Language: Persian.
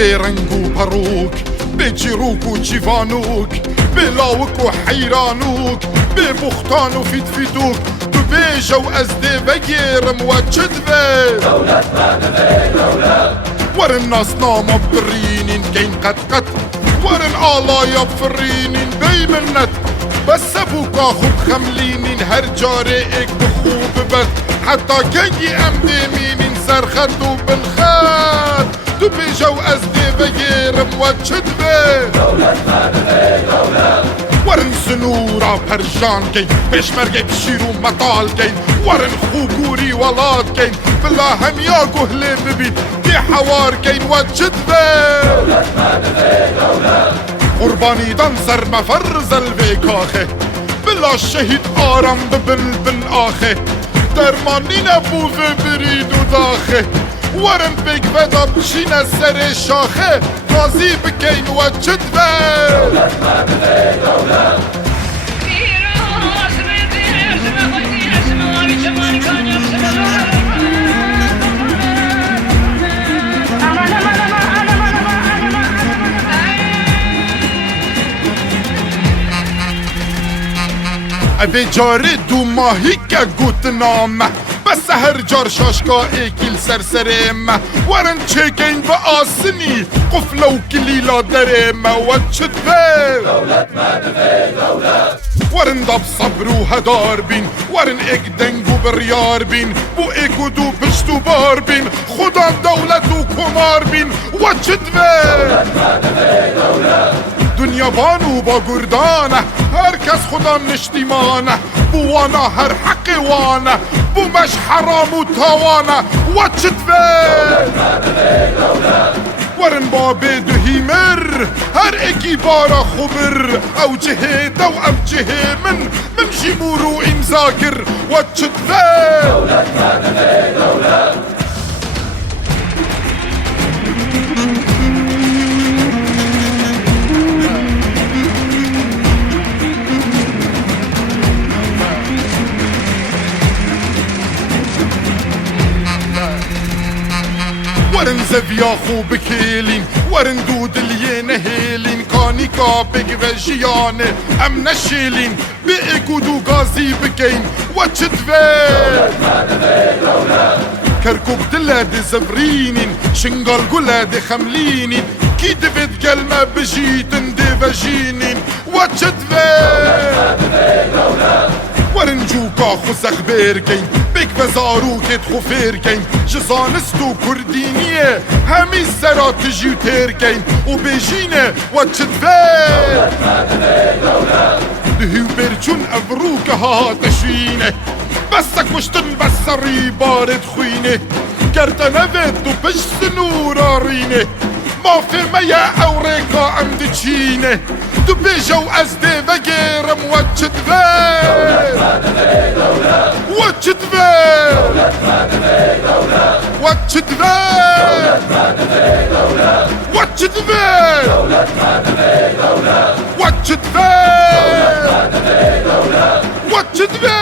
بێرەنگ و پەڕووک بێ چیرۆک و چیڤانوک بێ لاوک و حەیرانوک بێ بوختان و فیتفیتوک تو بێژە و ئەس دێ بەگێرم وە چت بێ وەرن ناسنامە بڕینین گەین قەتقەت وەرن ئاڵایە بفڕینین بەی منەت بەسە بووکا خوب خەملینین هەر جارێ ئێک بخوو ببەت حتا گەنگی ئەم دێمینین سەرخەت و بنخەت تو بێژە و ئەس دێ بەگێرم وە چت بێ وەرن سنوورا پەرژانکەین پێشمەرگەی پشیر و مەتاڵکەین وەرن خوگووری وەڵاتکەین بلا هەمیا گوهلێ ببیت دێ حەوارکەین وە چت بێ قوربانیدان سەرمەفەر زەلڤێ کاخێ بلا شەهید ئارام ببن بن ئاخێ دەرمانی نەبوو vê برید و داخێ وەرن پێکڤەدا بچینە سەرێ شاخێ رازی بکەین وە چت بێ ئەvê carê du mahîke gotiname bese her car şaşka êkîl serserê me werin çêkên bi asînî qufle û kilîla derê me we çit bê werin dab sebr û hedar bîn werin êk deng û biryar bîn bû êk û du pişt û bar bîn xudan dewlet û komar bîn we çit bê دنیاوان و با گردانه هر کس خدا نشتیمانه بوانا هر حقی وانه بومش حرام و تاوانه و چطوه ورن با بدهی مر هر اکی بارا خبر او جهه دو او جهه من جیمور و امزاگر و چطوه ورن زەڤیا خۆ بکێلین ورن دوو دڵیێ نەهێلین کانیکا بگڤەژیانێ ئەم نەشێلین بێ ئێک و دوو گازی بکەین وە چت vê کەرکوب دلە دێ زەڤرینین شنگال گولە دێ خەملینین کی دەبێت گەلمە بژیتن دێڤەژینین وە چت vê ورن جوکا خو زەخبێرکەین بێک بە زاروکێت خۆ فێرکەین ji زانست و کوردینیە هەمی سەرا تژی و تێرکەین و بێژینە وە چت vê دهی و بێرچوون ئەڤڕووکە هاتە شوینێ بەسە کوشتن بە سەڕی بارێت خوینێ گەردە نەvێت و پشت سنوورارینێ مافێمەیە ئەو ڕێکا ئەم دچینێ تو بێژە و ئەس دێ vەگێرم وە چت vê وە چت vê وە چت vê وە چت vê وە چت vê وە چت vê